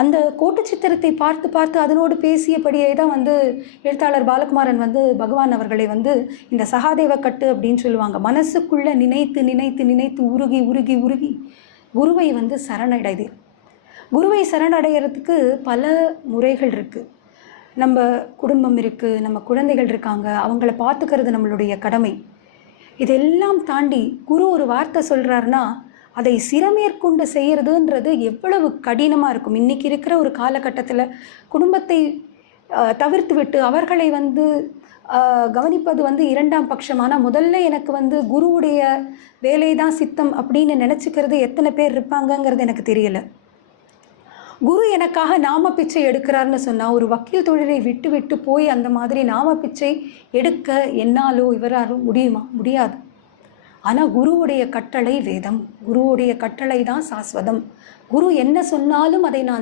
அந்த கோட்டு சித்திரத்தை பார்த்து பார்த்து அதனோடு பேசியபடியே தான் வந்து எழுத்தாளர் பாலகுமாரன் வந்து பகவான் அவர்களை வந்து இந்த சகாதேவ கட்டு அப்படின்னு சொல்லுவாங்க. மனசுக்குள்ளே நினைத்து நினைத்து நினைத்து உருகி உருகி உருகி குருவை வந்து சரணடைது. குருவை சரணடைகிறதுக்கு பல முறைகள் இருக்குது. நம்ம குடும்பம் இருக்குது, நம்ம குழந்தைகள் இருக்காங்க, அவங்கள பார்த்துக்கிறது நம்மளுடைய கடமை. இதெல்லாம் தாண்டி குரு ஒரு வார்த்தை சொல்கிறாருன்னா அதை சிரமேற்கொண்டு செய்கிறதுன்றது எவ்வளவு கடினமாக இருக்கும். இன்றைக்கி இருக்கிற ஒரு காலகட்டத்தில் குடும்பத்தை தவிர்த்து விட்டு அவர்களை வந்து கவனிப்பது வந்து இரண்டாம் பட்சமான முதல்ல எனக்கு வந்து குருவுடைய வேலை தான் சித்தம் அப்படின்னு நினச்சிக்கிறது எத்தனை பேர் இருப்பாங்கங்கிறது எனக்கு தெரியலை. குரு எனக்காக நாம பிச்சை எடுக்கிறாருன்னு சொன்னால் ஒரு வக்கீல் தொழிலை விட்டு விட்டு போய் அந்த மாதிரி நாம பிச்சை எடுக்க என்னாலோ இவராலும் முடியுமா? முடியாது. ஆனால் குருவுடைய கட்டளை வேதம், குருவுடைய கட்டளை தான் சாஸ்வதம். குரு என்ன சொன்னாலும் அதை நான்